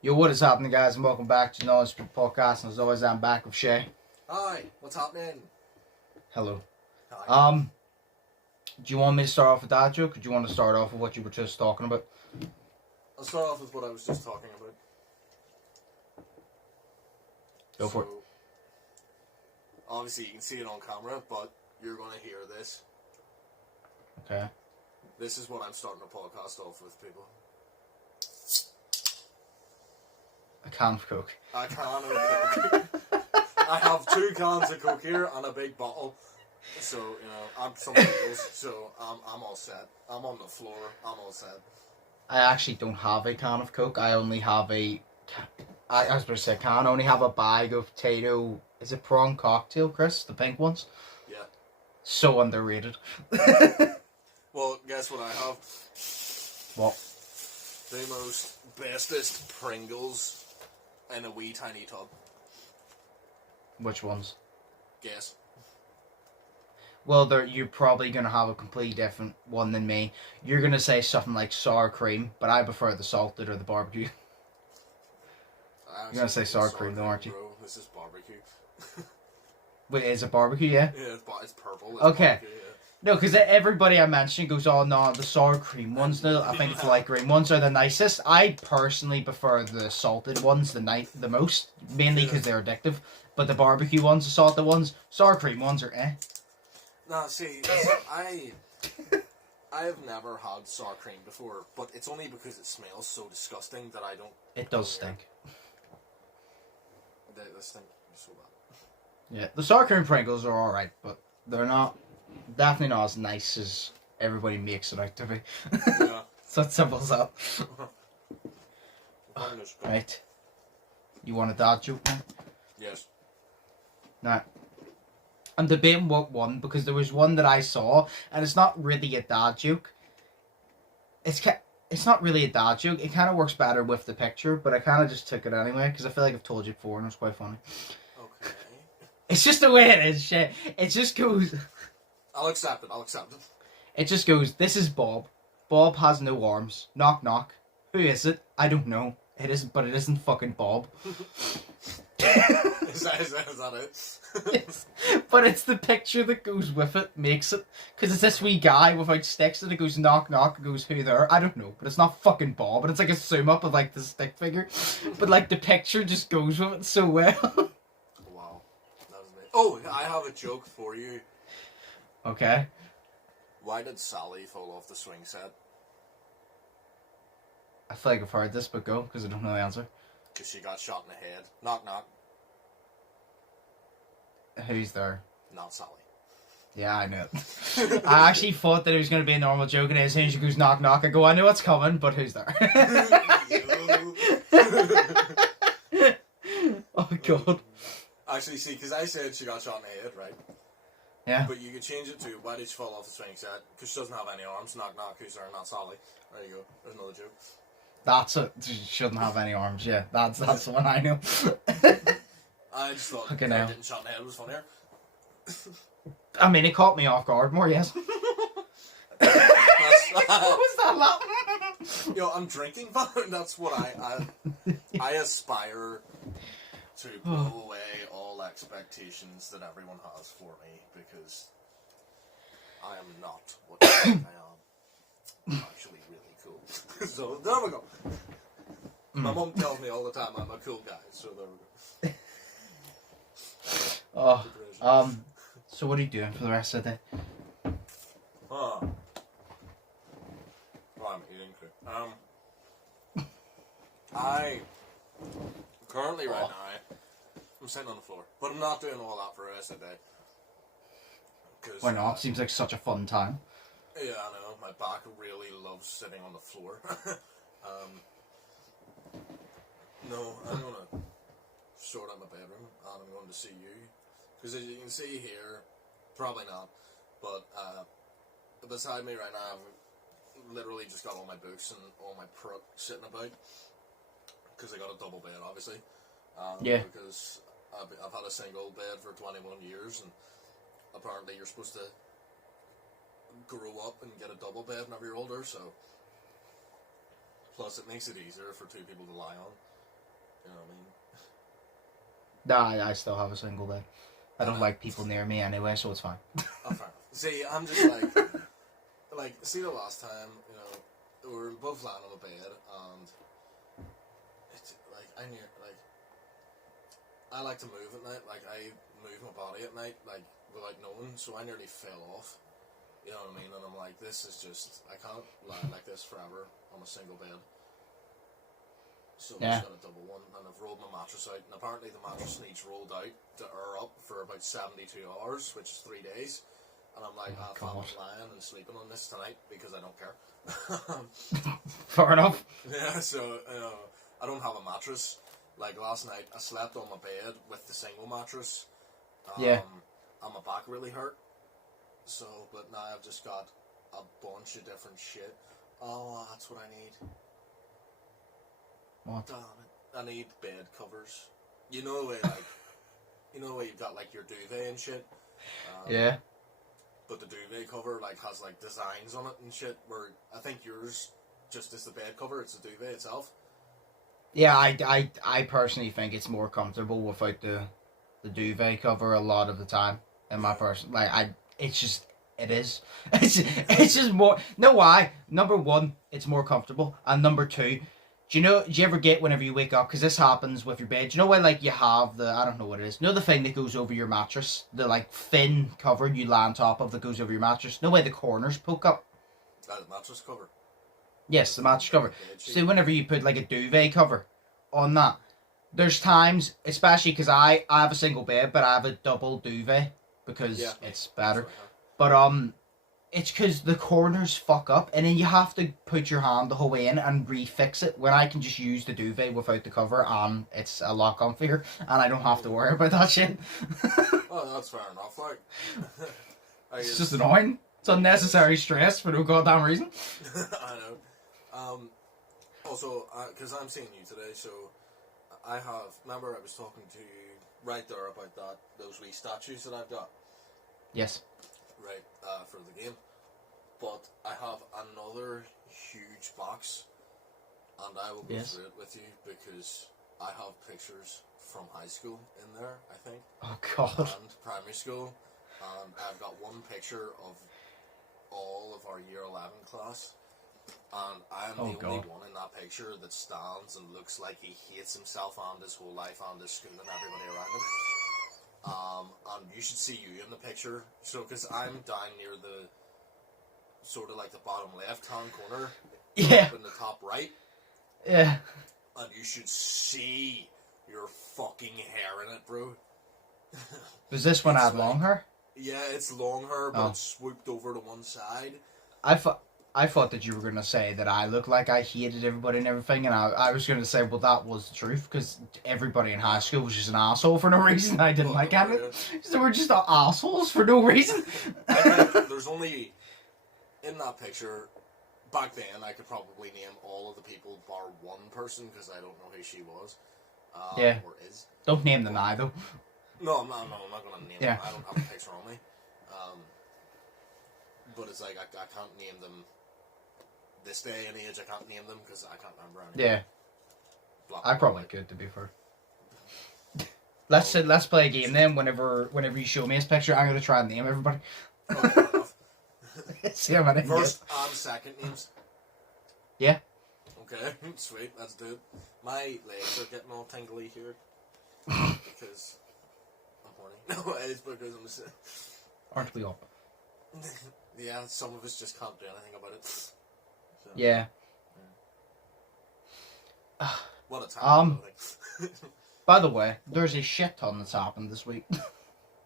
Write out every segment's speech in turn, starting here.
Yo, what is happening, guys, and welcome back to the Undisputed Podcast. And as always, I'm back with Shay. Hi, what's happening? Hello. Hi. Do you want me to start off with that joke, or do you want to start off with what you were just talking about? I'll start off with what I was just talking about. Go for it. Obviously, you can see it on camera, but you're going to hear this. Okay. This is what I'm starting a podcast off with, people. A can of Coke. A can of Coke. I have 2 cans of Coke here and a big bottle. So, I'm somebody else, so I'm all set. I'm on the floor, I'm all set. I actually don't have a can of Coke. I only have I was going to say can. I only have a bag of potato. Is it prawn cocktail, Chris? The pink ones? Yeah. So underrated. Well, guess what I have? What? The most bestest Pringles in a wee tiny tub. Which ones? Guess. Well, you're probably going to have a completely different one than me. You're going to say something like sour cream, but I prefer the salted or the barbecue. You're going to say sour cream, though, aren't you? Bro, this is barbecue. Wait, is it barbecue, yeah? Yeah, it's purple. It's okay. Barbecue, yeah. No, because everybody I mentioned goes, oh no, the sour cream ones, no, I think the light green ones are the nicest. I personally prefer the salted ones the most, mainly because they're addictive. But the barbecue ones, the salted ones, sour cream ones are eh. No, see, I have never had sour cream before, but it's only because it smells so disgusting that I don't... It does stink. They stink so bad. Yeah, the sour cream Pringles are alright, but they're definitely not as nice as everybody makes it out to be. Yeah. It's as simple as that. Right. You want a dad joke now? Yes. Nah. I'm debating what one, because there was one that I saw, and it's not really a dad joke. It's not really a dad joke. It kind of works better with the picture, but I kind of just took it anyway, because I feel like I've told you before, and it was quite funny. Okay. It's just the way it is, shit. It just goes... I'll accept it. It just goes, this is Bob. Bob has no arms. Knock, knock. Who is it? I don't know. It isn't, but it isn't fucking Bob. Is that it? Yes. But it's the picture that goes with it, makes it. Because it's this wee guy without sticks and it goes knock, knock. It goes, who there? I don't know. But it's not fucking Bob. And it's like a zoom up of like the stick figure. But like the picture just goes with it so well. Wow. That was amazing. Oh, I have a joke for you. Okay. Why did Sally fall off the swing set? I feel like I've heard this, but go, because I don't know the answer. Because she got shot in the head. Knock, knock. Who's there? Not Sally. Yeah, I know it. I actually thought that it was going to be a normal joke, and as soon as she goes knock, knock, I go, I know what's coming, but who's there? Oh, God. Actually, see, because I said she got shot in the head, right? Yeah. But you could change it to, why did she fall off the swing set? Because she doesn't have any arms. Knock, knock, who's there? Not Sally. There you go. There's another joke. That's it. She shouldn't have any arms, yeah. That's the one I know. I just thought Okay, getting now. shot in the head was funnier. I mean, it caught me off guard more, yes. What was that laugh? Yo, I'm drinking, but that's what I aspire to blow away all expectations that everyone has for me, because I am not what I think I am. I'm actually really cool. So there we go. My mum tells me all the time I'm a cool guy, so there we go. Oh, so what are you doing for the rest of the day? Well, I'm eating quick. I currently right now I'm sitting on the floor, but I'm not doing all that for the rest of the day. Why not? Seems like such a fun time. Yeah, I know. My back really loves sitting on the floor. No, I'm gonna sort out my bedroom, and I'm going to see you. Because as you can see here, probably not, but beside me right now, I've literally just got all my books and all my prep sitting about. Because I got a double bed, obviously. Yeah. Because I've had a single bed for 21 years, and apparently you're supposed to grow up and get a double bed whenever you're older, so... Plus, it makes it easier for 2 people to lie on. what I mean? Nah, I still have a single bed. I don't like people near me anyway, so it's fine. Oh, fair enough. See, I'm just like, see the last time, you know, we were both lying on the bed, and it's like, I like to move at night, like, I move my body at night, like, without knowing, so I nearly fell off, you know what I mean, and I'm like, this is just, I can't lie like this forever on a single bed. So I just got a double one, and I've rolled my mattress out, and apparently the mattress needs rolled out to air up for about 72 hours, which is 3 days. And I'm like, I'm lying and sleeping on this tonight because I don't care. Fair enough. Yeah, so I don't have a mattress. Like last night, I slept on my bed with the single mattress. And my back really hurt. So, but now I've just got a bunch of different shit. Oh, that's what I need. What? Damn it. I need bed covers. You know the way, like, you've got, like, your duvet and shit? Yeah. But the duvet cover, like, has, like, designs on it and shit, where I think yours just is the bed cover, it's the duvet itself. Yeah, I personally think it's more comfortable without the duvet cover a lot of the time. In my person, like, it's just more, no why, number one, it's more comfortable, and number two, do you ever get whenever you wake up, because this happens with your bed, do you know when, like, you have I don't know what it is, the thing that goes over your mattress, the, like, thin cover you lie on top of that goes over your mattress, way the corners poke up? That mattress cover? Yes, the mattress cover. See, whenever you put, like, a duvet cover on that, there's times, especially because I have a single bed, but I have a double duvet, because it's better, but, it's because the corners fuck up, and then you have to put your hand the whole way in and refix it, when I can just use the duvet without the cover, and it's a lot comfier, and I don't have to worry about that shit. Oh, that's fair enough, like. It's just annoying. It's unnecessary stress for no goddamn reason. I know. Also, because I'm seeing you today, so remember I was talking to you right there about those wee statues that I've got? Yes. Right, for the game. But I have another huge box, and I will go through it with you because I have pictures from high school in there, I think. Oh, God. And primary school. And I've got one picture of all of our year 11 class. And I'm the only one in that picture that stands and looks like he hates himself and his whole life and his school and everybody around him. And you should see you in the picture. So, because I'm down near the, sort of like the bottom left-hand corner. Yeah. Up in the top right. Yeah. And you should see your fucking hair in it, bro. Was this one I had long hair? Yeah, it's long hair, but it's swooped over to one side. I thought that you were going to say that I looked like I hated everybody and everything, and I was going to say, well, that was the truth, because everybody in high school was just an asshole for no reason. I didn't like it. So we're just assholes for no reason. There's only, in that picture, back then, I could probably name all of the people bar one person, because I don't know who she was. Or is. Don't name them now, though. No, I'm not going to name them. I don't have a picture on me. But it's like, I can't name them this day and age. I can't name them because I can't remember anything. Yeah. I probably could, to be fair. Let's play a game then. Whenever you show me this picture, I'm going to try and name everybody. Okay, see how many. First and second names. Yeah. Okay, sweet, let's do it. My legs are getting all tingly here. Because I'm horny. No, it's because I'm just... Aren't we all? Yeah, some of us just can't do anything about it. So, yeah. What a time. By the way, there's a shit ton that's happened this week.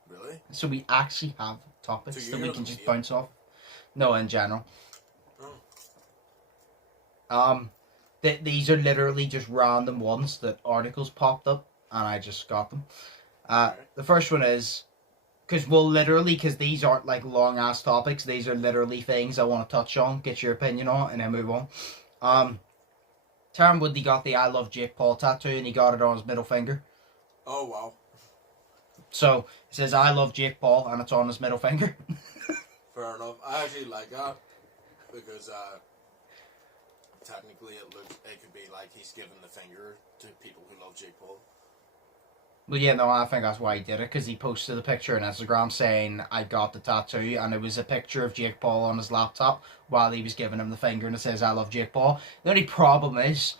Really? So we actually have topics that we can just bounce off. No, in general. Oh. These are literally just random ones that articles popped up, and I just got them. The first one is, because these aren't like long ass topics, these are literally things I want to touch on, get your opinion on, and then move on. Tyron Woodley got the I Love Jake Paul tattoo, and he got it on his middle finger. Oh, wow. So, it says I love Jake Paul, and it's on his middle finger. Fair enough. I actually like that, because technically it could be like he's giving the finger to people who love love Jake Paul. Well, yeah, no, I think that's why he did it, because he posted a picture on Instagram saying, I got the tattoo, and it was a picture of Jake Paul on his laptop while he was giving him the finger, and it says, I love Jake Paul. The only problem is,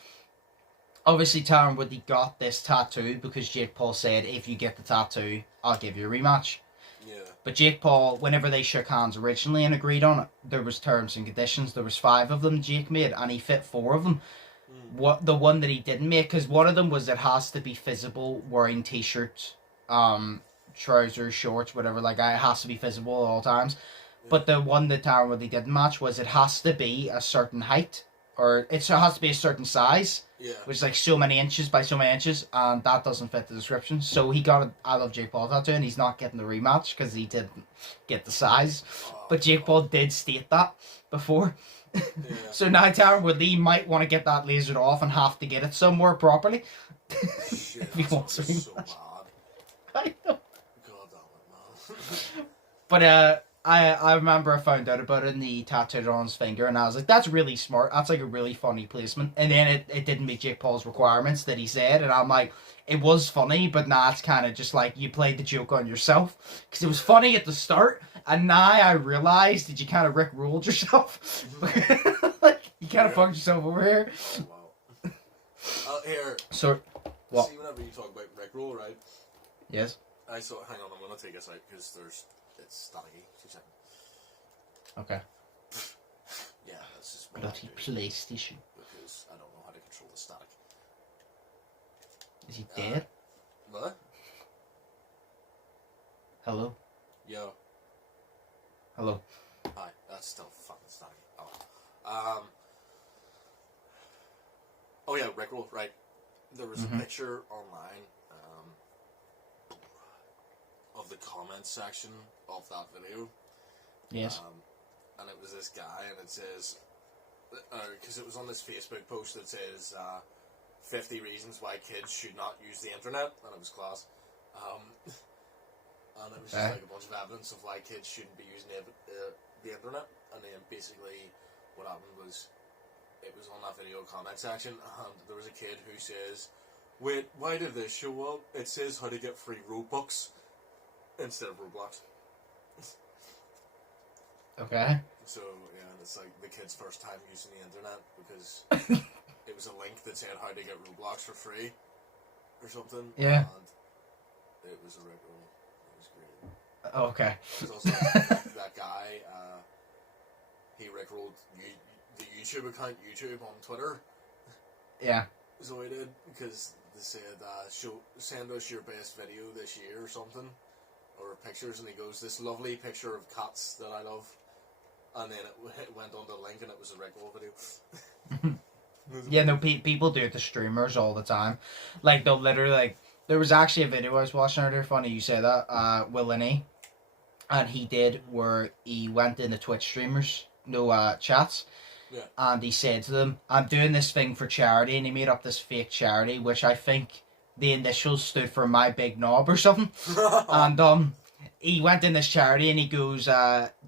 obviously Tyron Woodley got this tattoo because Jake Paul said, if you get the tattoo, I'll give you a rematch. Yeah. But Jake Paul, whenever they shook hands originally and agreed on it, there was terms and conditions. There was 5 of them Jake made, and he fit 4 of them. What the one that he didn't make, because one of them was it has to be visible wearing t-shirts, trousers, shorts, whatever, like it has to be visible at all times. Yeah. But the one that Tyron Woodley didn't match was it has to be a certain height, or it has to be a certain size, which is like so many inches by so many inches, and that doesn't fit the description. So he got a I love Jake Paul tattoo, and he's not getting the rematch because he didn't get the size. But Jake Paul did state that before. Yeah. So now Tyron Woodley might want to get that lasered off and have to get it somewhere properly. Shit, if he wants to so bad. I know. God damn it, man. But I remember I found out about it and he tattooed it on his finger, and I was like, that's really smart. That's like a really funny placement. And then it didn't meet Jake Paul's requirements that he said, and I'm like, it was funny, but now it's kind of just like you played the joke on yourself, because it was funny at the start, and now I realized that you kind of rick-rolled yourself. Like, you kind of fucked yourself over here. Oh, wow. Here. So, what? See, whenever you talk about rickroll, right? Yes. Hang on, I'm gonna take this out because it's staticky. 2 seconds. Okay. Yeah, that's just what Bloody PlayStation. Because I don't know how to control the static. Is he dead? What? Hello? Yo. Hello. Hi, that's still fucking static. Oh. Oh yeah, rickroll, right. There was a picture online of the comments section of that video. Yes. And it was this guy, and it says, because it was on this Facebook post that says 50 reasons why kids should not use the internet, and it was class. And it was just like a bunch of evidence of why kids shouldn't be using the internet. And then basically what happened was, it was on that video comment section, and there was a kid who says, wait, why did this show up? It says how to get free Robux instead of Roblox. Okay. So, yeah, and it's like the kid's first time using the internet, because it was a link that said how to get Roblox for free, or something. Yeah. And it was a rickroll. It was great. Okay. There's also that guy, he rickrolled the YouTube account, YouTube, on Twitter. Yeah. So he did, because they said, send us your best video this year or something, or pictures, and he goes, this lovely picture of cats that I love, and then it went on the link, and it was a rickroll video. Yeah, no, people do it to streamers all the time. Like, they'll literally, like, there was actually a video I was watching earlier, funny you say that, Will Linney, and he did where he went in the Twitch streamers, chats, yeah. And he said to them, I'm doing this thing for charity, and he made up this fake charity, which I think the initials stood for My Big Knob or something. And he went in this charity, and he goes,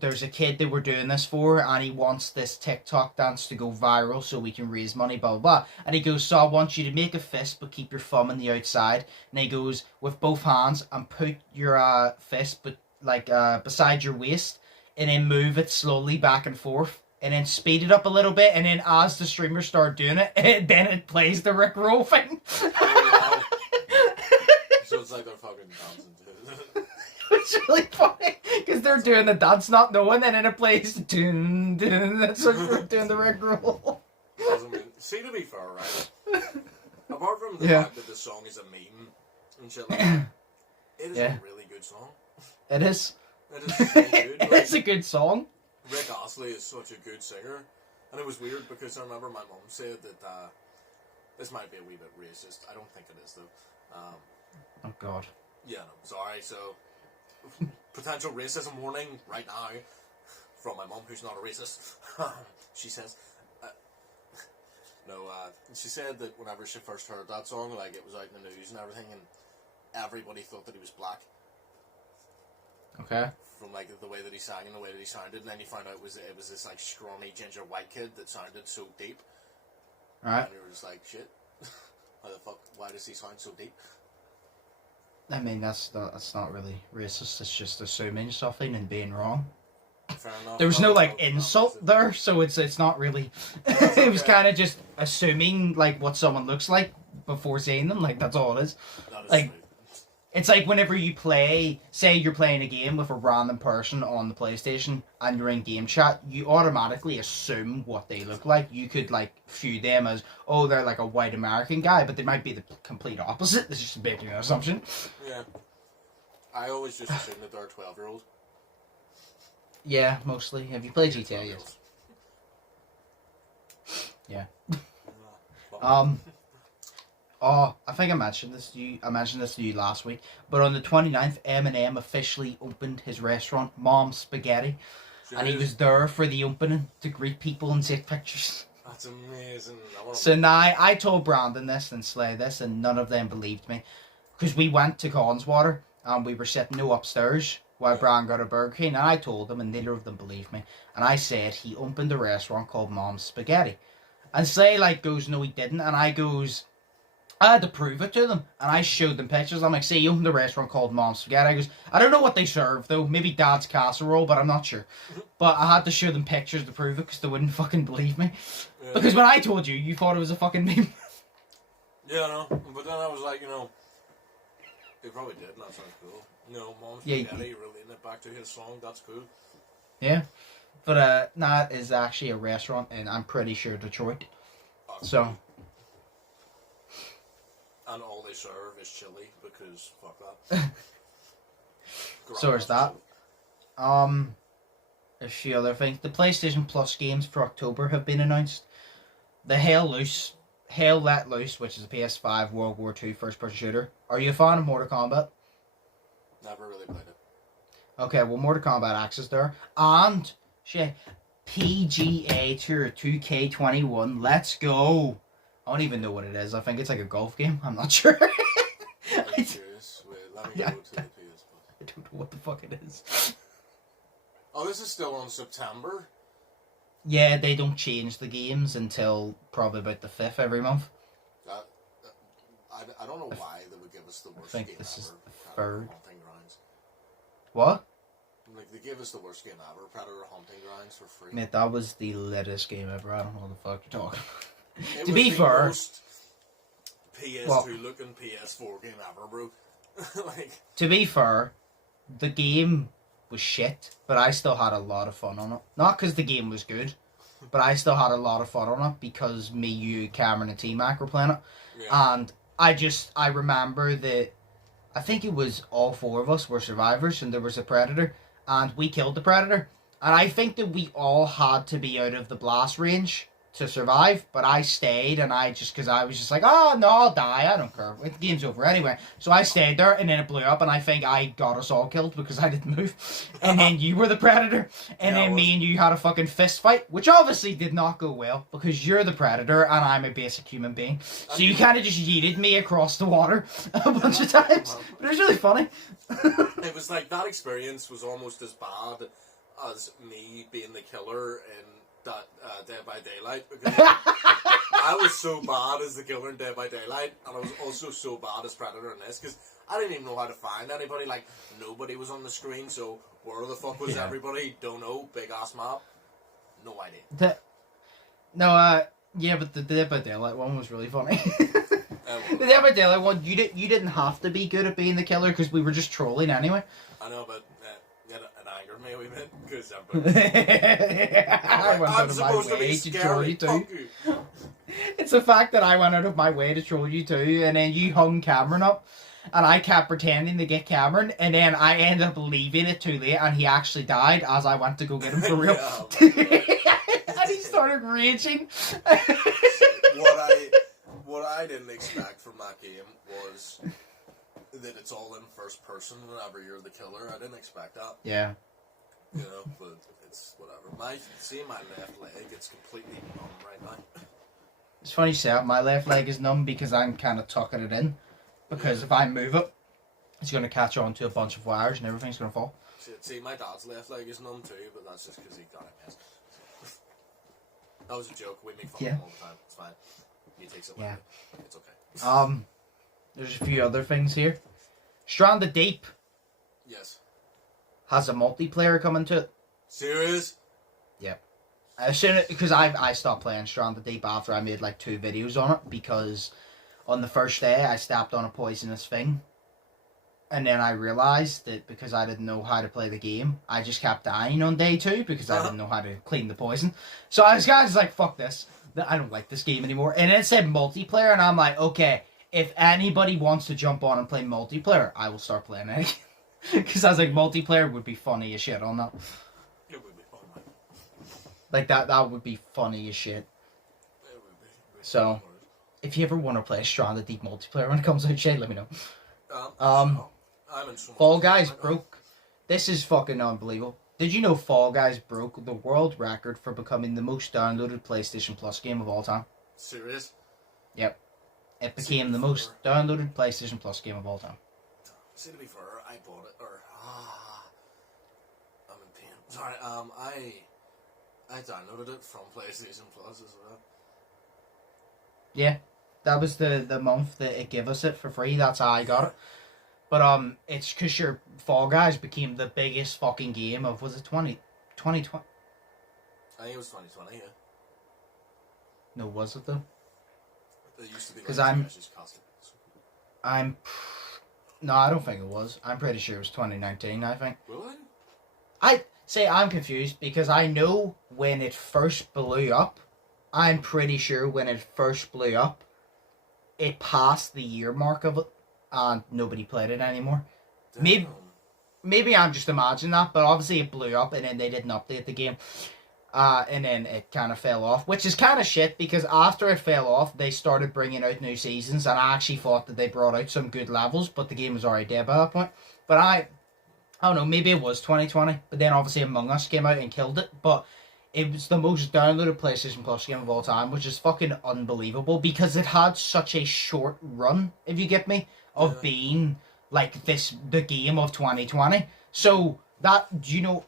there's a kid that we're doing this for, and he wants this TikTok dance to go viral so we can raise money, blah, blah, blah. And he goes, so I want you to make a fist, but keep your thumb on the outside. And he goes, with both hands, and put your fist beside your waist, and then move it slowly back and forth. And then speed it up a little bit, and then as the streamers start doing it, then it plays the rickroll thing. Oh, wow. So it's like they're fucking dancing too. It's really funny, because they're doing the dance not knowing, and then it plays dun, dun, that's what we're doing the rickroll. See, to be fair, right? Apart from the fact that the song is a meme and shit like that, it is a really good song. It is. It is so good. It's a good song. Rick Astley is such a good singer, and it was weird because I remember my mum said that this might be a wee bit racist. I don't think it is though. Oh God. Yeah, no, sorry. So, potential racism warning right now from my mum, who's not a racist. She says, she said that whenever she first heard that song, like it was out in the news and everything, and everybody thought that he was black. Okay. From like the way that he sang and the way that he sounded, and then you found out it was this like scrawny ginger white kid that sounded so deep. Right. And you were just like, shit. How the fuck? Why does he sound so deep? I mean, that's not really racist. It's just assuming something and being wrong. Fair enough. There was no like insult there, so it's not really. It was kind of just assuming like what someone looks like before seeing them. Like that's all it is. That is Like smooth. it's like whenever you play, say you're playing a game with a random person on the PlayStation and you're in game chat, you automatically assume what they look like. You could like view them as, oh, they're like a white American guy, but they might be the complete opposite. It's just making an assumption. Yeah. I always just assume that they're a 12-year-old. Yeah, mostly. Have you played GTA yet? Yeah. Oh, I think I mentioned this to you. I mentioned this to you last week. But on the 29th, Eminem officially opened his restaurant, Mom's Spaghetti. And he was there for the opening to greet people and take pictures. That's amazing. So now, I told Brandon this and Slay this, and none of them believed me. Because we went to Conswater, and we were sitting upstairs while Brian got a Burger King, and I told them, and neither of them believed me. And I said he opened a restaurant called Mom's Spaghetti. And Slay like goes, no he didn't, and I goes... I had to prove it to them, and I showed them pictures. I'm like, see, you opened a restaurant called Mom's Spaghetti. I goes, I don't know what they serve, though. Maybe Dad's casserole, but I'm not sure. But I had to show them pictures to prove it, because they wouldn't fucking believe me. Yeah. Because when I told you, you thought it was a fucking meme. Yeah, I know. But then I was like, they probably did, and that sounds cool. Mom's Spaghetti, relating it back to his song, that's cool. Yeah. But, that is actually a restaurant, and I'm pretty sure Detroit. So... Cool. And all they serve is chili, because fuck that. So is that. A few other things. The PlayStation Plus games for October have been announced. The Hell Let Loose, which is a PS5 World War II first-person shooter. Are you a fan of Mortal Kombat? Never really played it. Okay, well, Mortal Kombat X is there. And, shit, PGA Tour 2K21. Let's go. I don't even know what it is. I think it's like a golf game. I'm not sure. I'm curious. Wait, let me go to the PS Plus. I don't know what the fuck it is. Oh, this is still on September? Yeah, they don't change the games until probably about the 5th every month. I don't know why they would give us the worst I think game this is ever. the 3rd. Hunting Grounds. What? Like, they gave us the worst game ever, Predator Hunting Grounds, for free. Mate, that was the latest game ever. I don't know what the fuck you're talking about. It To was be the fair... most PS2 looking PS4 game ever, bro. Like... To be fair, the game was shit, but I still had a lot of fun on it. Not because the game was good, but I still had a lot of fun on it because me, you, Cameron, and T-Mac were playing it. Yeah. And I remember that I think it was all 4 of us were survivors and there was a predator and we killed the predator. And I think that we all had to be out of the blast range to survive, but I stayed and because I was just like, oh no, I'll die, I don't care, the game's over anyway. So I stayed there and then it blew up and I think I got us all killed because I didn't move. And then you were the predator and then me and you had a fucking fist fight, which obviously did not go well because you're the predator and I'm a basic human being. So you kind of just yeeted me across the water a bunch of times, but it was really funny. It was like, that experience was almost as bad as me being the killer in that Dead by Daylight, because I was so bad as the killer in Dead by Daylight, and I was also so bad as Predator in this, because I didn't even know how to find anybody. Like, nobody was on the screen, so where the fuck was everybody? Don't know. Big ass map. No idea. Yeah, but the Dead by Daylight one was really funny. The Dead by Daylight one, you didn't have to be good at being the killer because we were just trolling anyway. I know, but it angered me a wee bit because I'm supposed to be scary. To troll you too. It's the fact that I went out of my way to troll you too, and then you hung Cameron up, and I kept pretending to get Cameron, and then I ended up leaving it too late, and he actually died as I went to go get him for real. And he started raging. What I didn't expect from that game was that it's all in first person whenever you're the killer. I didn't expect that. Yeah. But it's whatever. Seeing my left leg, it's completely numb right now. It's funny you say that. My left leg is numb because I'm kind of tucking it in. Because if I move it, it's going to catch on to a bunch of wires and everything's going to fall. See, my dad's left leg is numb too, but that's just because he got MS. That was a joke. We make fun of him all the time. It's fine. He takes it lightly. It's okay. There's a few other things here. Stranded Deep Yes. has a multiplayer coming to it. Serious? Yep. As soon as, because I stopped playing Stranded Deep after I made like 2 videos on it, because on the first day I stepped on a poisonous thing, and then I realised that because I didn't know how to play the game, I just kept dying on day 2 because I didn't know how to clean the poison. So I was kind of like, fuck this, I don't like this game anymore. And it said multiplayer, and I'm like, okay, if anybody wants to jump on and play multiplayer, I will start playing it. Because I was like, multiplayer would be funny as shit on that. It would be. Oh my. Like, that would be funny as shit. It would be. So, if you ever want to play Stranded Deep multiplayer when it comes out, shit, let me know. I'm in so much Fall Guys right now. broke. This is fucking unbelievable. Did you know Fall Guys broke the world record for becoming the most downloaded PlayStation Plus game of all time? Serious? Yep. It became the most downloaded PlayStation Plus game of all time. See, to be fair, I bought it, or I'm in pain. Sorry, I downloaded it from PlayStation Plus as well. Yeah. That was the month that it gave us it for free. That's how I got it. But it's because your Fall Guys became the biggest fucking game of, was it 2020? I think it was 2020, yeah. No, was it though? It used to be 'Cause like I'm- Smash's costume. No, I don't think it was. I'm pretty sure it was 2019, I think. Really? I'm confused because I know when it first blew up, I'm pretty sure when it first blew up, it passed the year mark of it and nobody played it anymore. Maybe- Damn. Maybe I'm just imagining that, but obviously it blew up and then they didn't update the game. And then it kind of fell off, which is kind of shit because after it fell off, they started bringing out new seasons, and I actually thought that they brought out some good levels, but the game was already dead by that point. But I don't know, maybe it was 2020, but then obviously Among Us came out and killed it, but it was the most downloaded PlayStation Plus game of all time, which is fucking unbelievable because it had such a short run, if you get me, of Yeah. being like the game of 2020. So that, you know,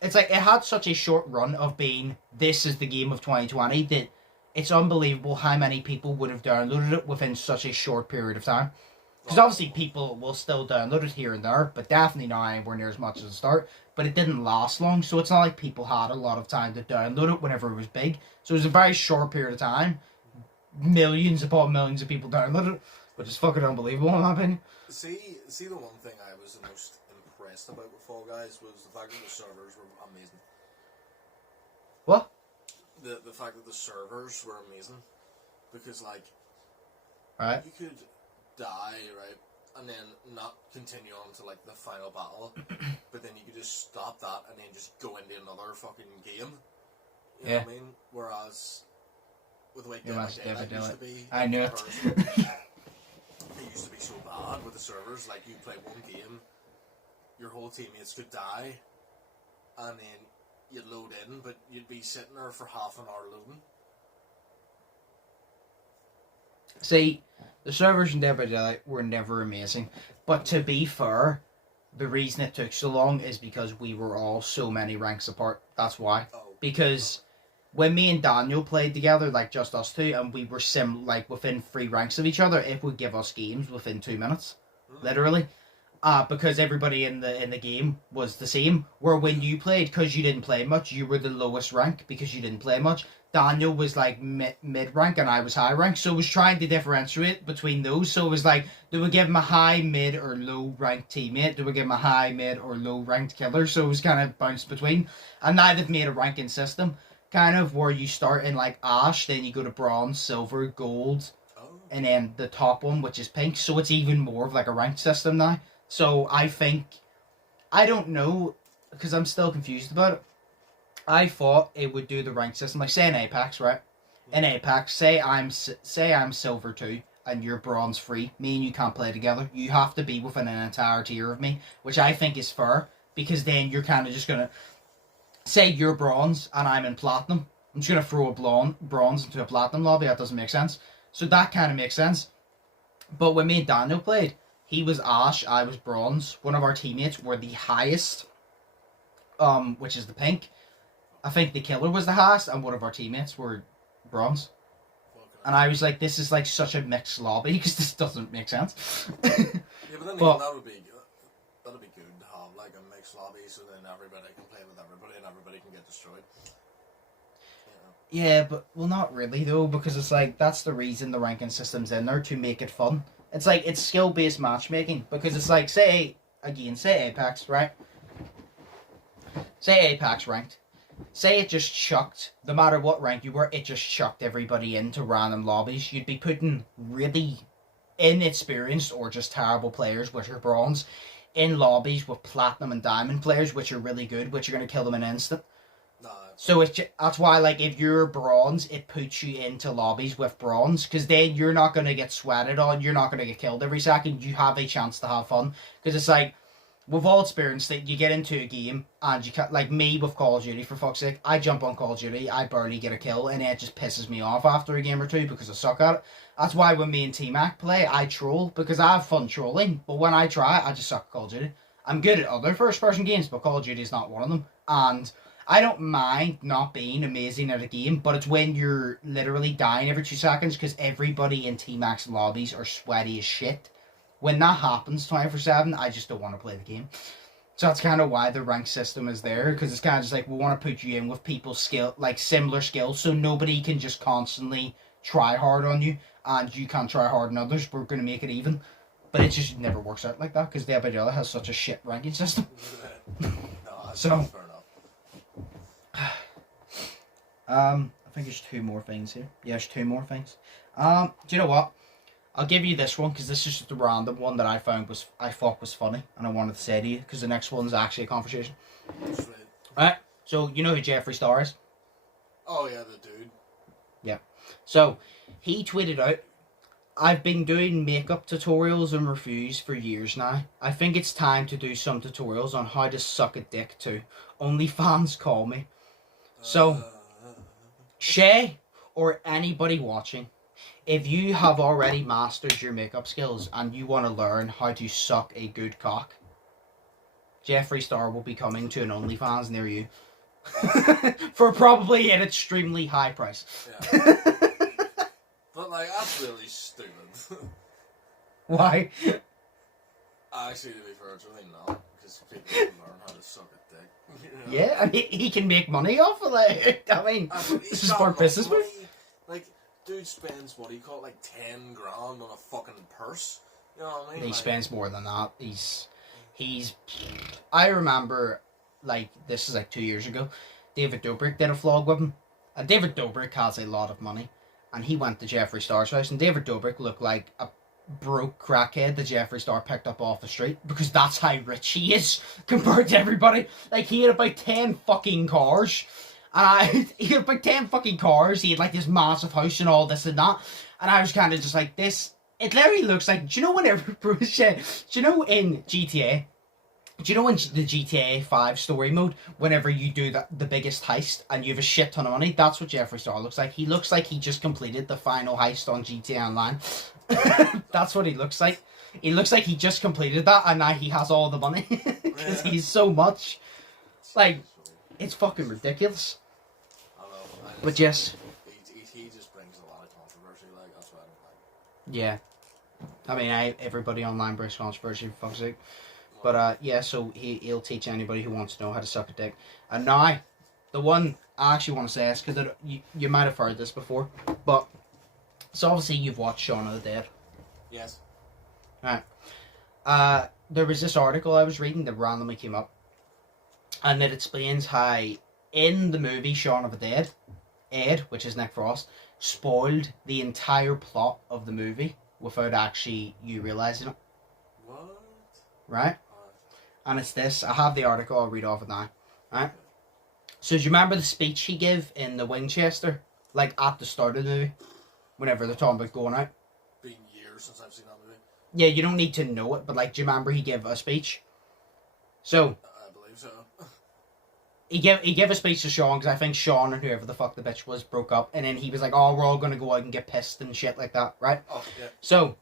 it's like it had such a short run of being this is the game of 2020 that it's unbelievable how many people would have downloaded it within such a short period of time. Because obviously people will still download it here and there, but definitely not anywhere near as much as the start. But it didn't last long, so it's not like people had a lot of time to download it whenever it was big. So it was a very short period of time. Millions upon millions of people downloaded it, which is fucking unbelievable in my opinion. See, the one thing I was the most impressed about with Fall Guys was the fact that the servers were amazing. What? The fact that the servers were amazing, because like, Right. you could die, right, and then not continue on to like the final battle, but then you could just stop that and then just go into another fucking game. You know Yeah. what I mean? Whereas with the way You Dead by must never Daylight do used it. to be, I knew it. It used to be so bad with the servers. Like, you play one game, your whole teammates could die, and then you'd load in, but you'd be sitting there for half an hour loading. See, the servers in Dead by Daylight were never amazing. But to be fair, the reason it took so long is because we were all so many ranks apart. That's why. Oh. Because when me and Daniel played together, like just us two, and we were like within 3 ranks of each other, it would give us games within 2 minutes. Literally. Because everybody in the game was the same. Where when you played, because you didn't play much, you were the lowest rank because you didn't play much. Daniel was like mid rank and I was high rank, so it was trying to differentiate between those. So it was like, do we give him a high, mid, or low ranked teammate? Do we give him a high, mid, or low ranked killer? So it was kind of bounced between. And now they've made a ranking system, kind of where you start in like Ash, then you go to Bronze, Silver, Gold, and then the top one, which is Pink. So it's even more of like a ranked system now. So I think, I don't know, because I'm still confused about it. I thought it would do the rank system, like say in Apex, right? In Apex, say I'm Silver 2 and you're Bronze 3. Me and you can't play together. You have to be within an entire tier of me, which I think is fair, because then you're kind of just gonna say you're Bronze and I'm in Platinum. I'm just gonna throw a Bronze into a Platinum lobby. That doesn't make sense. So that kind of makes sense. But when me and Daniel played, he was Ash, I was Bronze. One of our teammates were the highest, which is the Pink. I think the Killer was the highest, and one of our teammates were Bronze. Fucking And I was like, this is like such a mixed lobby because this doesn't make sense. Yeah, but then again, that would be good to have like a mixed lobby, so then everybody can play with everybody and everybody can get destroyed. Yeah, but well, not really though, because it's like that's the reason the ranking system's in there, to make it fun. It's like it's skill-based matchmaking, because it's like say Apex, right? Say Apex ranked. Say it just chucked, no matter what rank you were, it just chucked everybody into random lobbies. You'd be putting really inexperienced or just terrible players, which are bronze, in lobbies with platinum and diamond players, which are really good, which are going to kill them in an instant. So that's why, like, if you're bronze, it puts you into lobbies with bronze, because then you're not going to get sweated on, you're not going to get killed every second, you have a chance to have fun. Because it's like, we've all experienced that you get into a game, and you can't, like me with Call of Duty, for fuck's sake, I jump on Call of Duty, I barely get a kill, and it just pisses me off after a game or two, because I suck at it. That's why when me and T-Mac play, I troll, because I have fun trolling, but when I try, I just suck at Call of Duty. I'm good at other first-person games, but Call of Duty is not one of them, and I don't mind not being amazing at a game, but it's when you're literally dying every 2 seconds because everybody in T-Max lobbies are sweaty as shit. When that happens 24/7, I just don't want to play the game. So that's kind of why the rank system is there, because it's kind of just like, we want to put you in with people's skill, like similar skills, so nobody can just constantly try hard on you, and you can't try hard on others. We're going to make it even. But it just never works out like that, because the Episode has such a shit ranking system. So I think there's 2 more things here. Yeah, there's 2 more things. Do you know what? I'll give you this one, because this is just a random one that I thought was funny, and I wanted to say to you, because the next one's actually a conversation. Alright, so you know who Jeffree Star is? Oh yeah, the dude. Yeah. So, he tweeted out, I've been doing makeup tutorials and reviews for years now. I think it's time to do some tutorials on how to suck a dick too. OnlyFans call me. So, Shay, or anybody watching, if you have already mastered your makeup skills and you want to learn how to suck a good cock, Jeffree Star will be coming to an OnlyFans near you. For probably an extremely high price. Yeah. But like, that's really stupid. Why? Actually, to be fair, it's really not, because people can learn how to suck a dick. You know? Yeah, and he can make money off of it. I mean, this is smart business move. Like, dude spends, what do you call it, like 10 grand on a fucking purse. You know what I mean? He spends more than that. He's. I remember, like, this is like 2 years ago, David Dobrik did a vlog with him. And David Dobrik has a lot of money. And he went to Jeffree Star's house, and David Dobrik looked like a broke crackhead that Jeffree Star picked up off the street, because that's how rich he is compared to everybody. Like, he had about 10 fucking cars. He had about 10 fucking cars. He had like this massive house and all this and that. And I was kind of just like, this. It literally looks like, do you know whenever, do you know in GTA? Do you know in the GTA 5 story mode, whenever you do the biggest heist and you have a shit ton of money, that's what Jeffree Star looks like. He looks like he just completed the final heist on GTA Online. That's what he looks like. He looks like he just completed that and now he has all the money. Because he's so much. Like, it's fucking ridiculous. I know. But yes. He just brings a lot of controversy, like, that's what I don't like. Yeah. I mean, everybody online brings controversy, for fuck's sake. But, yeah, so he'll teach anybody who wants to know how to suck a dick. And now, the one I actually want to say is, because you might have heard this before, but, so obviously you've watched Shaun of the Dead. Yes. Right. There was this article I was reading that randomly came up, and it explains how, in the movie Shaun of the Dead, Ed, which is Nick Frost, spoiled the entire plot of the movie without actually you realising it. What? Right? And it's this. I have the article. I'll read off it now. Right? So do you remember the speech he gave in the Winchester? Like at the start of the movie? Whenever they're talking about going out? Been years since I've seen that movie. Yeah, you don't need to know it, but like, do you remember he gave a speech? So I believe so. he gave a speech to Sean, because I think Sean and whoever the fuck the bitch was broke up, and then he was like, oh, we're all going to go out and get pissed and shit like that, right? Oh, yeah. So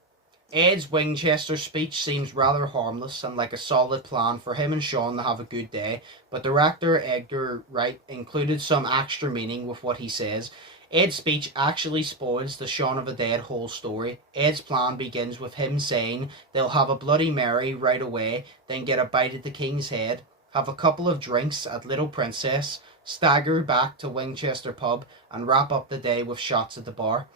Ed's Winchester speech seems rather harmless and like a solid plan for him and Sean to have a good day, but director Edgar Wright included some extra meaning with what he says. Ed's speech actually spoils the Shaun of the Dead whole story. Ed's plan begins with him saying they'll have a Bloody Mary right away, then get a bite at the king's head, have a couple of drinks at Little Princess, stagger back to Winchester pub, and wrap up the day with shots at the bar.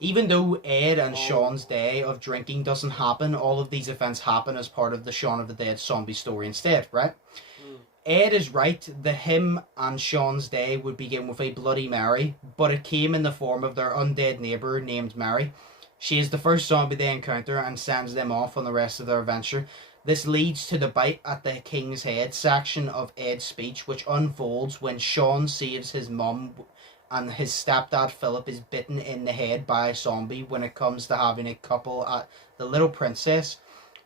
Even though Ed and Shaun's day of drinking doesn't happen, all of these events happen as part of the Shaun of the Dead zombie story instead, right? Ed is right that him and Shaun's day would begin with a Bloody Mary, but it came in the form of their undead neighbour named Mary. She is the first zombie they encounter and sends them off on the rest of their adventure. This leads to the bite at the king's head section of Ed's speech, which unfolds when Shaun saves his mum and his stepdad Philip is bitten in the head by a zombie when it comes to having a couple at the Little Princess.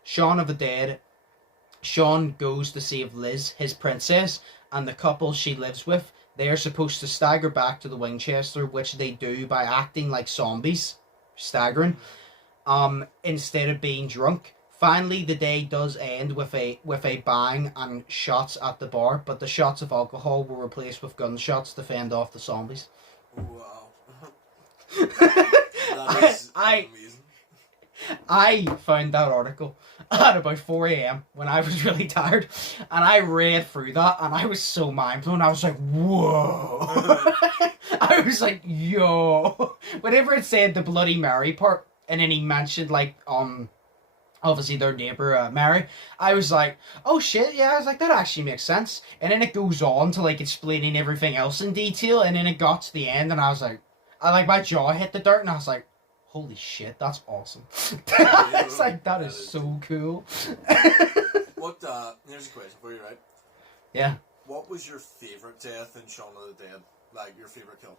Shaun of the Dead. Shaun goes to save Liz, his princess, and the couple she lives with. They are supposed to stagger back to the Winchester, which they do by acting like zombies, staggering, instead of being drunk. Finally, the day does end with a bang and shots at the bar, but the shots of alcohol were replaced with gunshots to fend off the zombies. Wow. That is amazing. I found that article at about 4 a.m. when I was really tired, and I read through that, and I was so mind blown. I was like, whoa. I was like, yo. Whenever it said the Bloody Mary part, and then he mentioned, like, obviously their neighbour, Mary, I was like, oh shit, yeah, I was like, that actually makes sense. And then it goes on to, like, explaining everything else in detail, and then it got to the end, and I was like, my jaw hit the dirt, and I was like, holy shit, that's awesome. It's like, that is so cool. Here's a question for you, right? Yeah. What was your favourite death in Shaun of the Dead? Like, your favourite kill?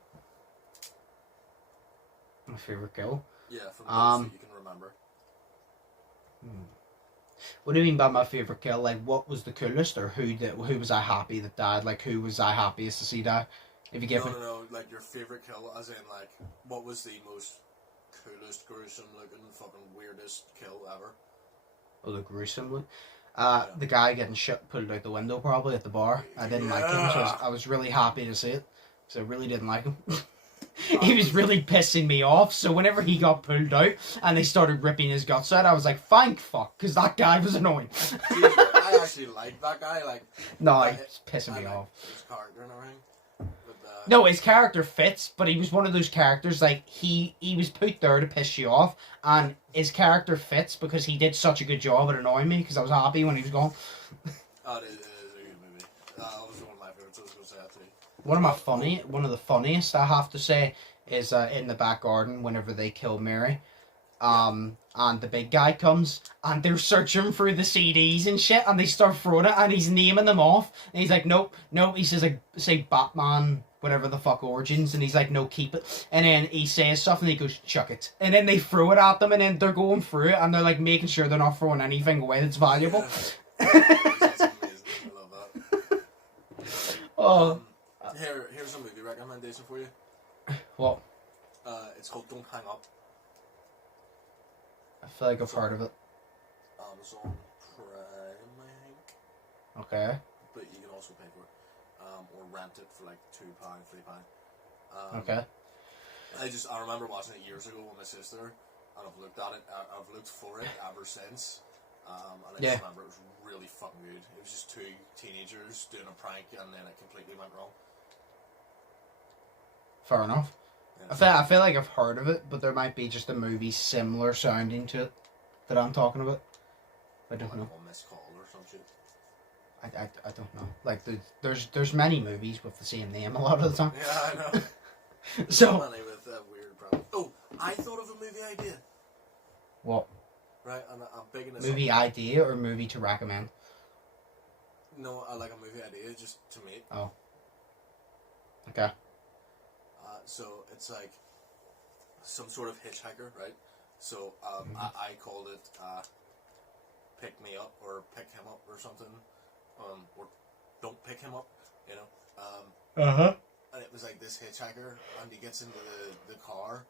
My favourite kill? Yeah, from those that you can remember. What do you mean by my favourite kill? Like, what was the coolest, or who was I happy that died? Like, who was I happiest to see die? If you get me. No, like, your favourite kill, as in, like, what was the most coolest, gruesome looking, fucking weirdest kill ever? Oh, the gruesome one? The guy getting pulled out the window probably at the bar. I didn't like him, so I was really happy to see it. So I really didn't like him. He was really pissing me off, so whenever he got pulled out and they started ripping his guts out, I was like, thank fuck, because that guy was annoying. I actually liked that guy, like... No, he was pissing me off. His character and everything. No, his character fits, but he was one of those characters, like, he was put there to piss you off, and his character fits because he did such a good job at annoying me, because I was happy when he was gone. Oh, it is a good movie. That was one of my favourites, I was going to say that too. One of the funniest, I have to say, is in the back garden whenever they kill Mary. And the big guy comes, and they're searching through the CDs and shit, and they start throwing it, and he's naming them off, and he's like, nope, he says, like, say Batman, whatever the fuck, Origins, and he's like, no, keep it, and then he says stuff, and he goes, chuck it, and then they throw it at them, and then they're going through it, and they're, like, making sure they're not throwing anything away that's valuable. Yeah. That's amazing, I love that. Oh. Here's a movie recommendation for you. What? It's called Don't Hang Up. I feel like I've heard of it. Amazon Prime, I think. Okay. But you can also pay for it. Or rent it for like £2, £3. Okay. I remember watching it years ago with my sister, and I've looked at it, I've looked for it ever since. And I just remember it was really fucking good. It was just two teenagers doing a prank, and then it completely went wrong. Fair enough. Yeah. I feel like I've heard of it, but there might be just a movie similar sounding to it that I'm talking about. I don't know. One Missed Call or some shit. I don't know. Like there's many movies with the same name a lot of the time. Yeah, I know. So many with weird problems. Oh, I thought of a movie idea. What? Right, I'm big in this. Movie idea or movie to recommend? No, I like a movie idea just to make. Oh. Okay. So it's like some sort of hitchhiker, right? So I called it Pick Me Up or Pick Him Up or something, or Don't Pick Him Up, you know. And it was like this hitchhiker, and he gets into the car.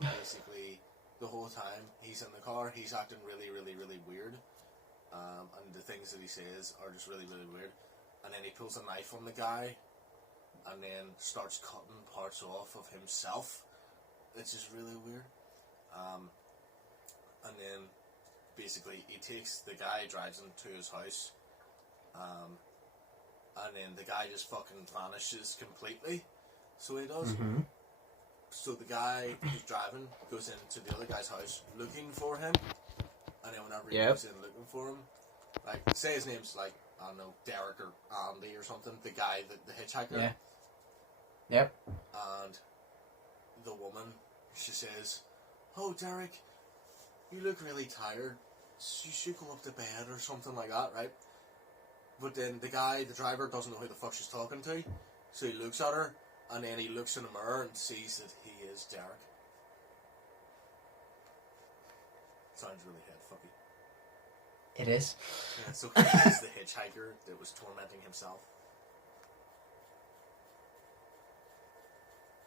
Basically, the whole time he's in the car, he's acting really, really, really weird. And the things that he says are just really, really weird. And then he pulls a knife on the guy, and then starts cutting parts off of himself. It's just really weird. And then basically he takes the guy, drives him to his house, and then the guy just fucking vanishes completely. So he does. Mm-hmm. So the guy who's driving goes into the other guy's house looking for him, and then whenever he goes in looking for him, like, say his name's like, I don't know, Derek or Andy or something, the guy, the hitchhiker. Yeah. Yep. And the woman, she says, "Oh, Derek, you look really tired. You should go up to bed," or something like that, right? But then the guy, the driver, doesn't know who the fuck she's talking to, so he looks at her, and then he looks in the mirror and sees that he is Derek. Sounds really headfucky. It is. Yeah, so he is the hitchhiker that was tormenting himself.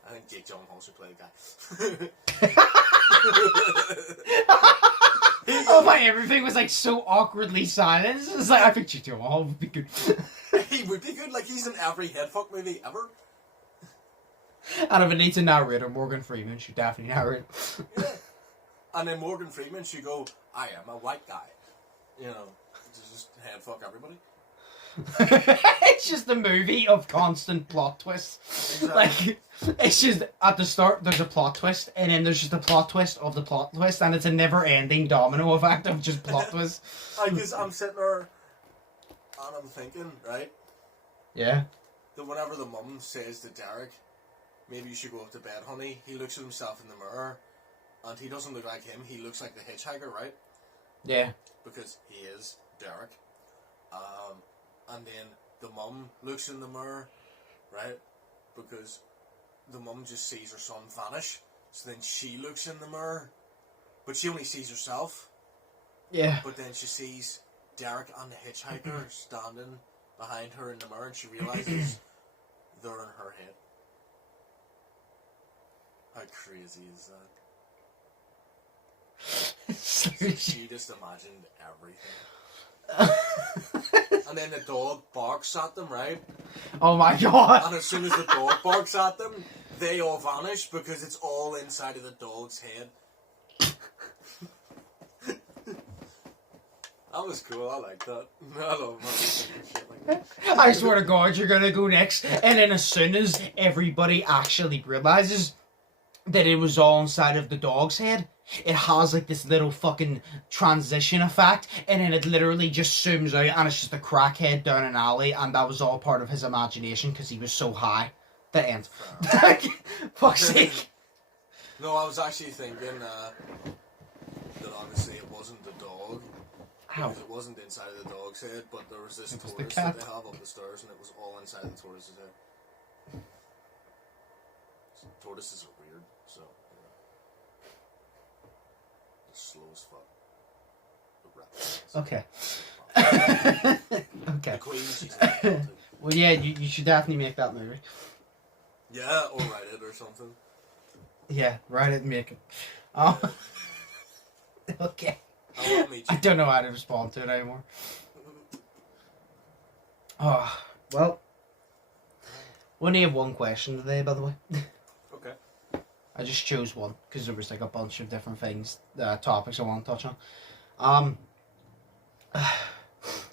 I think Jake Gyllenhaal should play the guy. Oh my! Everything was like so awkwardly silent. It's like I think Jake Gyllenhaal would be good. He would be good. Like, he's in every headfuck movie ever. And if it needs a narrator, Morgan Freeman should definitely narrate. Yeah. And then Morgan Freeman should go, "I am a white guy." You know, just headfuck everybody. It's just a movie of constant plot twists. Exactly. Like, it's just at the start there's a plot twist, and then there's just a plot twist of the plot twist, and it's a never-ending domino effect of just plot twists. Because I'm sitting there and I'm thinking, right, Yeah. that whenever the mum says to Derek, "Maybe you should go up to bed, honey," he looks at himself in the mirror, and he doesn't look like him. He looks like the hitchhiker, right? Yeah. Because he is Derek. And then the mum looks in the mirror, right? Because the mum just sees her son vanish. So then she looks in the mirror, but she only sees herself. Yeah. But then she sees Derek and the hitchhiker standing behind her in the mirror, and she realizes they're in her head. How crazy is that? So she just imagined everything. And then the dog barks at them, right? Oh my god. And as soon as the dog barks at them, they all vanish because it's all inside of the dog's head. That was cool, I like that. I love shit like that. I swear to God, you're gonna go next, and then as soon as everybody actually realizes that it was all inside of the dog's head, it has like this little fucking transition effect, and then it literally just zooms out, and it's just a crackhead down an alley, and that was all part of his imagination because he was so high. The end. Fuck's sake. No, I was actually thinking that obviously it wasn't the dog. How? Because it wasn't inside of the dog's head, but there was this It was the tortoise cat. that they have up the stairs, and it was all inside the tortoise's head. So, tortoises are weird, so they're slow as fuck. The reptiles. Okay. Okay. The queen, she's not too. Well, yeah, you should definitely make that movie. Yeah, or write it or something. Yeah, write it and make it. Oh. Okay. I want to meet I you. don't know how to respond to it anymore. Oh, well. We only have one question today, by the way. Okay. I just chose one because there was like a bunch of different things, topics I want to touch on.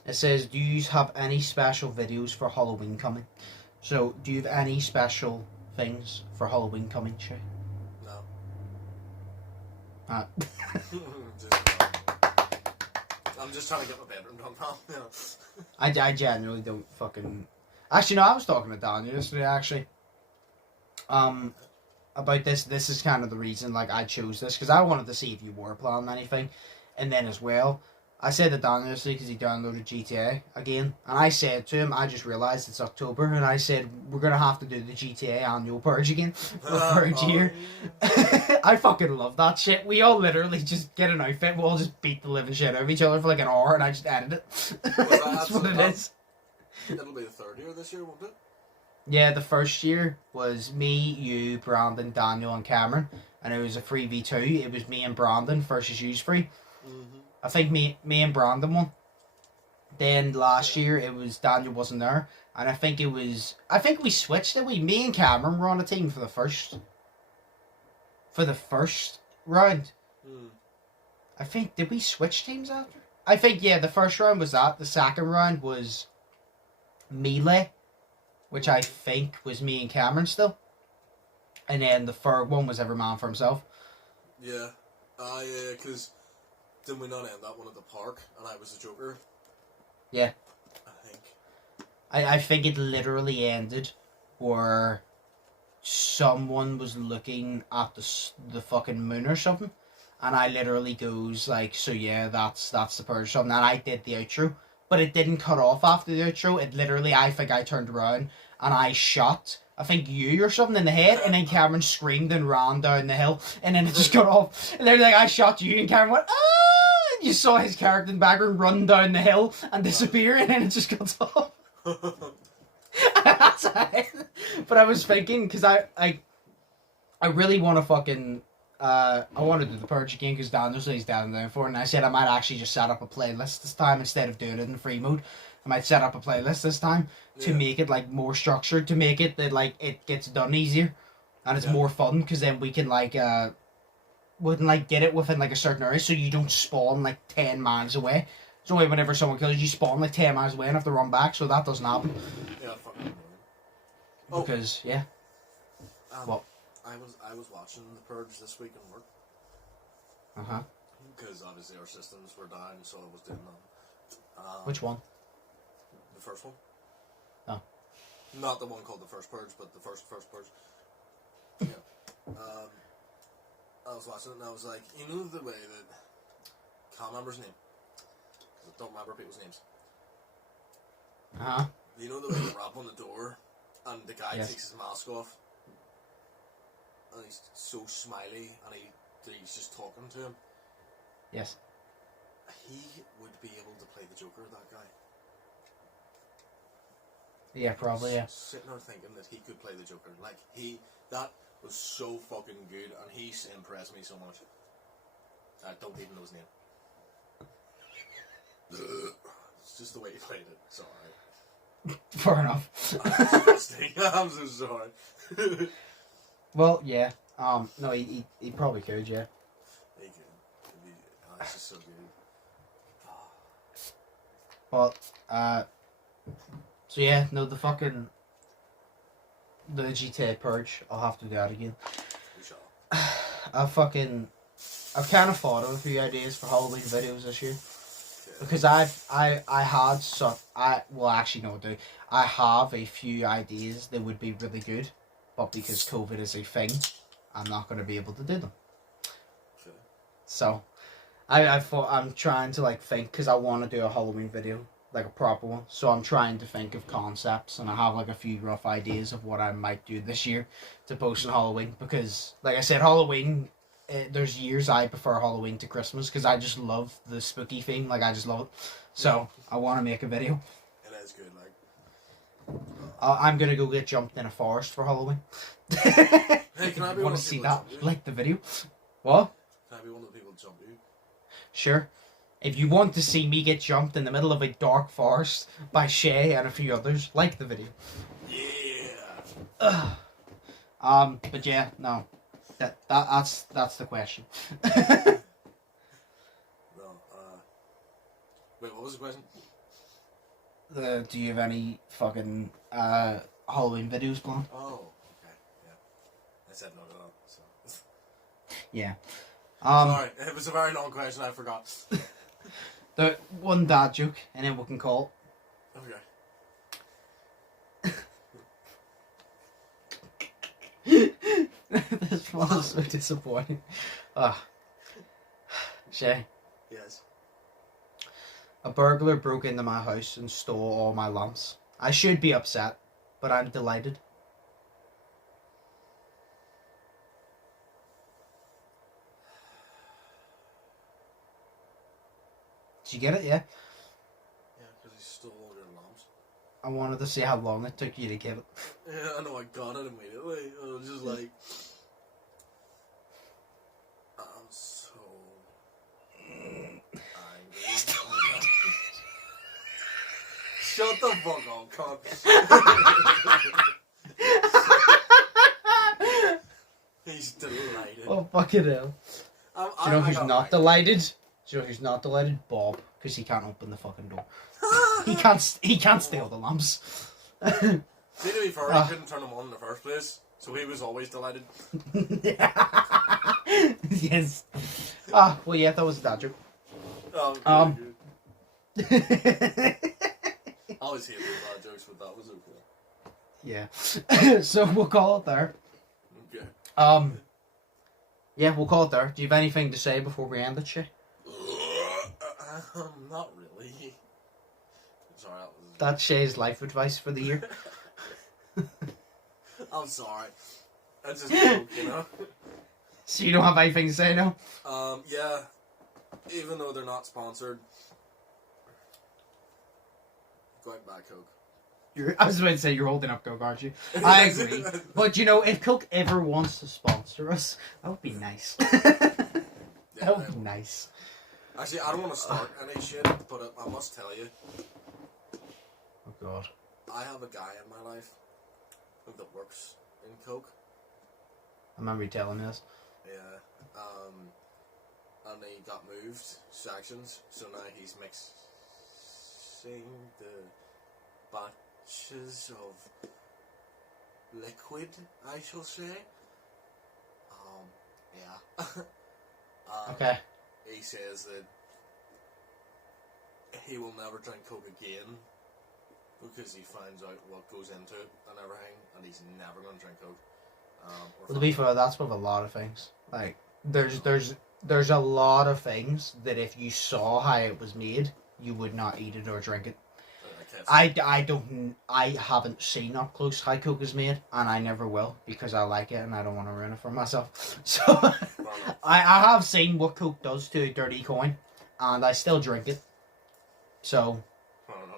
It says, do you have any special videos for Halloween coming? So, do you have any special things for Halloween coming, Shay? No. I'm just trying to get my bedroom done now. Yeah. I genuinely don't fucking... Actually, no, I was talking to Daniel yesterday, actually. About this. This is kind of the reason, like, I chose this, because I wanted to see if you were planning anything. And then as well, I said to Daniel yesterday, because he downloaded GTA again, and I said to him, I just realised it's October, and I said, we're going to have to do the GTA annual purge again, for the third year. I fucking love that shit. We all literally just get an outfit, we'll all just beat the living shit out of each other for like an hour, and I just edit it. That's what it is. It'll be the third year this year, won't it? Yeah, the first year was me, you, Brandon, Daniel, and Cameron, and it was a 3v2. It was me and Brandon versus you three. Mm-hmm. I think me and Brandon won. Then last year it was Daniel wasn't there, And I think we switched it. Me and Cameron were on a team for the first round. I think, did we switch teams after? I think, yeah, the first round was that. The second round was Melee, which I think was me and Cameron still. And then the third one was every man for himself. Yeah. Yeah, because didn't we not end that one at the park and I was the Joker? Yeah. I think. I think it literally ended where someone was looking at the fucking moon or something. And I literally goes like, so yeah, that's the purge or something. And I did the outro. But it didn't cut off after the outro. It literally, I think I turned around and I shot, I think you or something in the head. And then Cameron screamed and ran down the hill. And then it just cut off. And literally, I shot you and Cameron went, ah! And you saw his character in the background run down the hill and disappear. And then it just cuts off. That's it. But I was thinking, because I really want to fucking... I want to do the purge again because Daniel said he's down for it, and I said I might actually just set up a playlist this time instead of doing it in free mode. I might set up a playlist this time to make it like more structured, to make it that like it gets done easier and it's more fun, because then we can like wouldn't like get it within like a certain area, so you don't spawn like 10 miles away. So whenever someone kills you, spawn like 10 miles away and have to run back, so that doesn't happen. Yeah, fucking because yeah. What? I was watching The Purge this week in work. Because obviously our systems were down, so I was doing them. Which one? The first one. Oh. Not the one called The First Purge, but the first Purge. Yeah. I was watching it and I was like, you know the way that... Can't remember his name. Because I don't remember people's names. You know the way they rap on the door and the guy takes his mask off? And he's so smiley, and he's just talking to him. Yes. He would be able to play the Joker, that guy. Yeah, probably, yeah. Sitting there thinking that he could play the Joker. Like, that was so fucking good, and he's impressed me so much. I don't even know his name. It's just the way he played it. It's alright. Fair enough. I'm so sorry. Well, yeah. No, he probably could, yeah. He could. It's just so good. But, so yeah, no, the GTA Purge, I'll have to do that again. We shall. I've kind of thought of a few ideas for Halloween videos this year. Yeah. Because I have a few ideas that would be really good. But because COVID is a thing, I'm not going to be able to do them. Sure. So, I'm trying to like think, because I want to do a Halloween video, like a proper one. So I'm trying to think of concepts, and I have like a few rough ideas of what I might do this year to post on Halloween. Because, like I said, Halloween, there's years I prefer Halloween to Christmas, because I just love the spooky thing. Like, I just love it. So, I want to make a video. It is good, like. I'm gonna go get jumped in a forest for Halloween. Hey, can I be Want one to of the see people that? jump you? Like the video? What? Can I be one of the people jump you? Sure. If you want to see me get jumped in the middle of a dark forest by Shay and a few others, like the video. Yeah. But yeah, no. That's the question. No. Wait, what was the question? Do you have any fucking Halloween videos planned? Oh, okay, yeah. I said no to that, so. Yeah. Sorry, it was a very long question, I forgot. The one dad joke, and then we can call. Okay. This one is so disappointing. Shay. Yes. A burglar broke into my house and stole all my lamps. I should be upset, but I'm delighted. Did you get it? Yeah? Yeah, because he stole all your lamps. I wanted to see how long it took you to get it. Yeah, I know, I got it immediately. I was just like... I'm so... angry. Shut Shut the fuck up, cunt. He's delighted. Oh, fucking hell. Do you know who's not delighted? Do you know who's not delighted? Bob, because he can't open the fucking door. He can't steal the lamps. See, to be fair, he couldn't turn them on in the first place, so he was always delighted. Yes. Ah, well, yeah, that was a dad joke. Oh, good. I always hated bad jokes, but that was okay. Yeah. So we'll call it there. Okay. Yeah, we'll call it there. Do you have anything to say before we end it, shit? Not really. Sorry, That's Shay's life advice for the year. I'm sorry. That's just a joke, you know? So you don't have anything to say now? Yeah. Even though they're not sponsored. Go ahead and buy Coke. I was about to say, you're holding up Coke, aren't you? I agree. But, you know, if Coke ever wants to sponsor us, that would be nice. That would be nice. Actually, I don't want to start any shit, but I must tell you. Oh, God. I have a guy in my life that works in Coke. I remember you telling me this. Yeah. And he got moved sections, so now he's mixing the batches of liquid, I shall say. Yeah. Okay. He says that he will never drink Coke again because he finds out what goes into it and everything, and he's never going to drink Coke. Well, to be fair, that's with a lot of things. Like, there's a lot of things that if you saw how it was made, you would not eat it or drink it. I haven't seen up close how Coke is made, and I never will because I like it and I don't want to ruin it for myself. So I have seen what Coke does to a dirty coin, and I still drink it. So I don't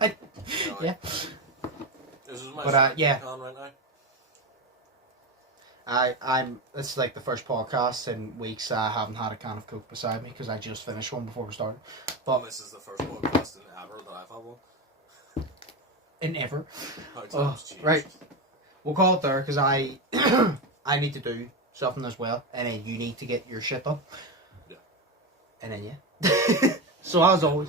know. Yeah. This is my But yeah. on right now. It's like the first podcast in weeks I haven't had a can of Coke beside me because I just finished one before we started. But this is the first podcast in ever that I've had one. in ever. How times changed. Right. We'll call it there because I need to do something as well, and then you need to get your shit done. Yeah. And then yeah. So as always.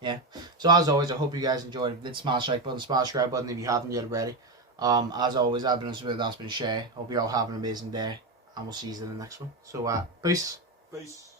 Yeah. So as always, I hope you guys enjoyed it. Did smash like button, smash subscribe button if you haven't yet already. As always, I've been Undisputed, that's been Shay. Hope you all have an amazing day, and we'll see you in the next one. So, peace. Peace.